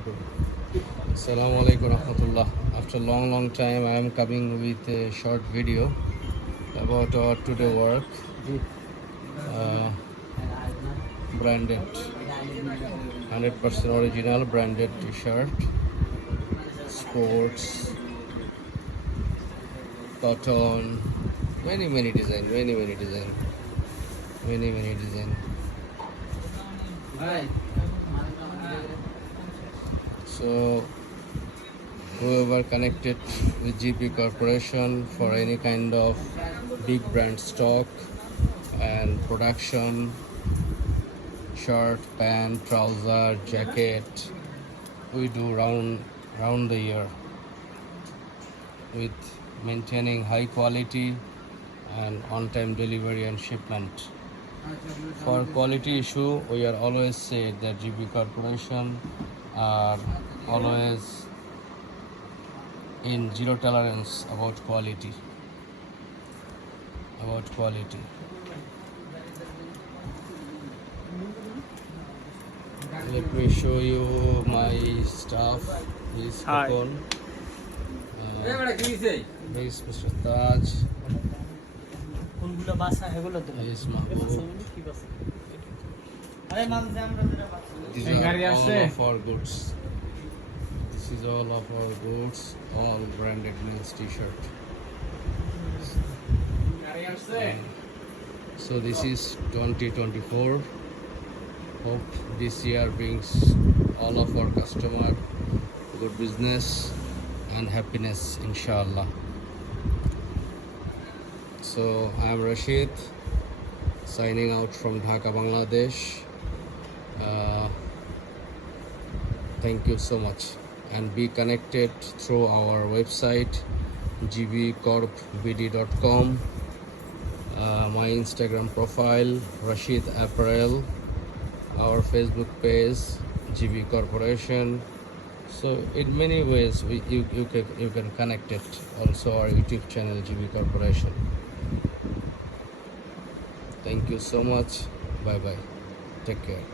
Assalamu alaikum rahmatullah. After a long time, I am coming with a short video about our today work. Uh, Branded, 100% original branded T-shirt, sports, cotton, many design, many design. So whoever connected with GP Corporation for any kind of big brand stock and production, shirt, pant, trouser, jacket, we do round the year with maintaining high quality and on-time delivery and shipment. For quality issue, we are always said that GB Corporation are always in zero tolerance about quality. Let me show you my staff. This Khokon. This Mr. Taj. This Mahbub. These are all of our goods. This is all of our goods, all branded men's t-shirt. So this is 2024. Hope this year brings all of our customer good business and happiness, inshallah. So I am Rashid, signing out from Dhaka, Bangladesh. Thank you so much, and be connected through our website gbcorpbd.com, my Instagram profile Rashid Apparel, our Facebook page GB Corporation. So in many ways you can connect it. Also our YouTube channel GB Corporation. Thank you so much. Bye bye. Take care.